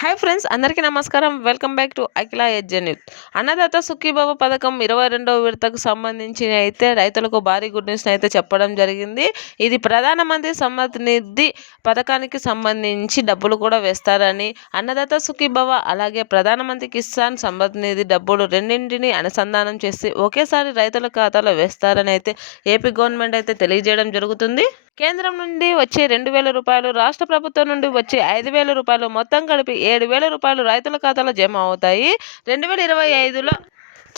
Hi friends అందరికీ నమస్కారం. Welcome back to Akhila ఎజ్జన్యూత్ అన్నదాత సుఖీబాబు పథకం ఇరవై రెండవ విడతకు సంబంధించి అయితే రైతులకు భారీ గుడ్ న్యూస్ అయితే చెప్పడం జరిగింది. ఇది ప్రధానమంత్రి సమ్మత్ నిధి పథకానికి సంబంధించి డబ్బులు కూడా వేస్తారని అన్నదాత సుఖీబాబు అలాగే ప్రధానమంత్రి కిసాన్ సమ్మత్ నిధి డబ్బులు రెండింటిని అనుసంధానం చేసి ఒకేసారి రైతుల ఖాతాలో వేస్తారని అయితే ఏపీ గవర్నమెంట్ అయితే తెలియజేయడం జరుగుతుంది. కేంద్రం నుండి వచ్చే రెండు వేల రూపాయలు రాష్ట్ర ప్రభుత్వం నుండి వచ్చే ఐదు వేల రూపాయలు మొత్తం కలిపి ఏడు వేల రూపాయలు రైతుల ఖాతాలో జమ అవుతాయి. రెండు వేల ఇరవై ఐదులో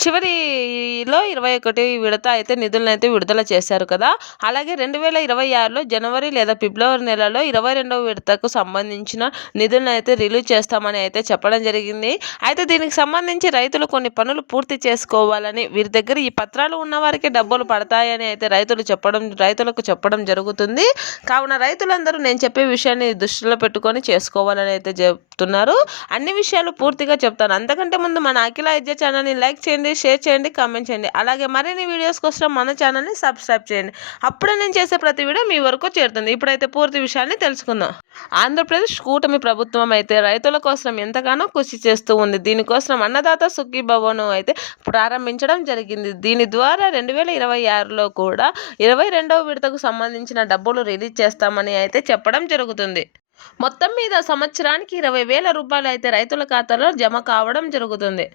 చివరిలో ఇరవై ఒకటి విడత అయితే నిధులను అయితే విడుదల చేశారు కదా. అలాగే రెండు వేల ఇరవై ఆరులో జనవరి లేదా ఫిబ్రవరి నెలలో ఇరవై రెండవ విడతకు సంబంధించిన నిధులను అయితే రిలీజ్ చేస్తామని అయితే చెప్పడం జరిగింది. అయితే దీనికి సంబంధించి రైతులు కొన్ని పనులు పూర్తి చేసుకోవాలని వీరి దగ్గర ఈ పత్రాలు ఉన్న వారికి డబ్బులు పడతాయని అయితే రైతులు చెప్పడం రైతులకు చెప్పడం జరుగుతుంది. కావున రైతులందరూ నేను చెప్పే విషయాన్ని దృష్టిలో పెట్టుకొని చేసుకోవాలని అయితే చెప్తున్నారు. అన్ని విషయాలు పూర్తిగా చెప్తాను. అంతకంటే ముందు మన అఖిల విద్య ఛానల్ని లైక్ చేయండి షేర్ చేయండి కామెంట్ చేయండి. అలాగే మరిన్ని వీడియోస్ కోసం మన ఛానల్ని సబ్స్క్రైబ్ చేయండి. అప్పుడే నేను చేసే ప్రతి వీడియో మీ వరకు చేరుతుంది. ఇప్పుడైతే పూర్తి విషయాన్ని తెలుసుకుందాం. ఆంధ్రప్రదేశ్ కూటమి ప్రభుత్వం అయితే రైతుల కోసం ఎంతగానో కృషి చేస్తూ ఉంది. దీనికోసం అన్నదాత సుఖీభవన్ అయితే ప్రారంభించడం జరిగింది. దీని ద్వారా రెండు వేల ఇరవై ఆరులో కూడా ఇరవై రెండవ విడతకు సంబంధించిన డబ్బులు రిలీజ్ చేస్తామని అయితే చెప్పడం జరుగుతుంది. మొత్తం మీద సంవత్సరానికి ఇరవై వేల రూపాయలు అయితే రైతుల ఖాతాలో జమ కావడం జరుగుతుంది.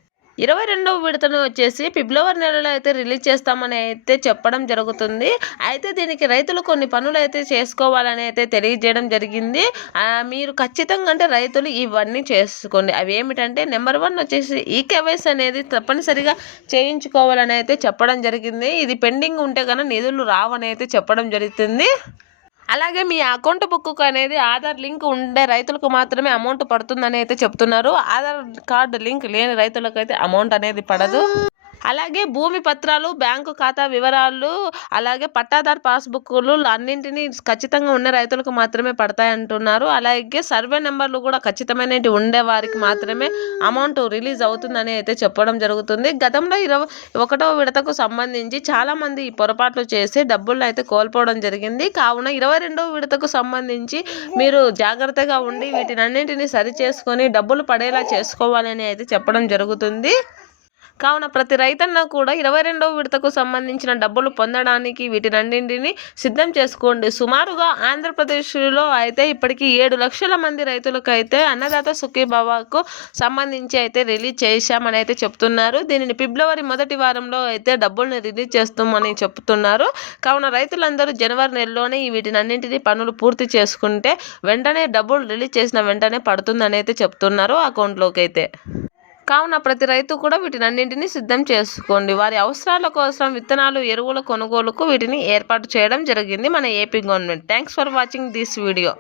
ఇరవై రెండవ విడతను వచ్చేసి ఫిబ్రవరి నెలలో అయితే రిలీజ్ చేస్తామని అయితే చెప్పడం జరుగుతుంది. అయితే దీనికి రైతులు కొన్ని పనులు అయితే చేసుకోవాలని అయితే తెలియజేయడం జరిగింది. మీరు ఖచ్చితంగా అంటే రైతులు ఇవన్నీ చేసుకోండి. అవి ఏమిటంటే నెంబర్ వన్ వచ్చేసి ఈ కేవైస్ అనేది తప్పనిసరిగా చేయించుకోవాలని అయితే చెప్పడం జరిగింది. ఇది పెండింగ్ ఉంటే కనుక నిధులు రావని అయితే చెప్పడం జరుగుతుంది. అలాగే మీ అకౌంట్ బుక్కు అనేది ఆధార్ లింక్ ఉండే రైతులకు మాత్రమే అమౌంట్ పడుతుందని అయితే చెప్తున్నారు. ఆధార్ కార్డు లింక్ లేని రైతులకు అయితే అమౌంట్ అనేది పడదు. అలాగే భూమి పత్రాలు బ్యాంకు ఖాతా వివరాలు అలాగే పట్టాదారు పాస్బుక్లు అన్నింటినీ ఖచ్చితంగా ఉన్న రైతులకు మాత్రమే పడతాయి అంటున్నారు. అలాగే సర్వే నెంబర్లు కూడా ఖచ్చితమైనవి ఉండే వారికి మాత్రమే అమౌంట్ రిలీజ్ అవుతుందని అయితే చెప్పడం జరుగుతుంది. గతంలో ఇరవై ఒకటో విడతకు సంబంధించి చాలామంది ఈ పొరపాట్లు చేసి డబ్బులను అయితే కోల్పోవడం జరిగింది. కావున ఇరవై రెండవ విడతకు సంబంధించి మీరు జాగ్రత్తగా ఉండి వీటిని అన్నింటినీ సరి చేసుకొని డబ్బులు పడేలా చేసుకోవాలని అయితే చెప్పడం జరుగుతుంది. కావున ప్రతి రైతన్న కూడా ఇరవై రెండవ విడతకు సంబంధించిన డబ్బులు పొందడానికి వీటినన్నింటినీ సిద్ధం చేసుకోండి. సుమారుగా ఆంధ్రప్రదేశ్లో అయితే ఇప్పటికీ ఏడు లక్షల మంది రైతులకు అయితే అన్నదాత సుఖీభావకు సంబంధించి అయితే రిలీజ్ చేశామని అయితే చెప్తున్నారు. దీనిని ఫిబ్రవరి మొదటి వారంలో అయితే డబ్బుల్ని రిలీజ్ చేస్తామని చెప్తున్నారు. కావున రైతులందరూ జనవరి నెలలోనే వీటినన్నింటినీ పనులు పూర్తి చేసుకుంటే వెంటనే డబ్బులు రిలీజ్ చేసిన వెంటనే పడుతుందని అయితే చెప్తున్నారు అకౌంట్లోకి అయితే కావున ప్రతి రైతు కూడా వీటినన్నింటినీ సిద్ధం చేసుకోండి. వారి అవసరాల కోసం విత్తనాలు ఎరువుల కొనుగోలుకు వీటిని ఏర్పాటు చేయడం జరిగింది మన AP government. Thanks for watching this video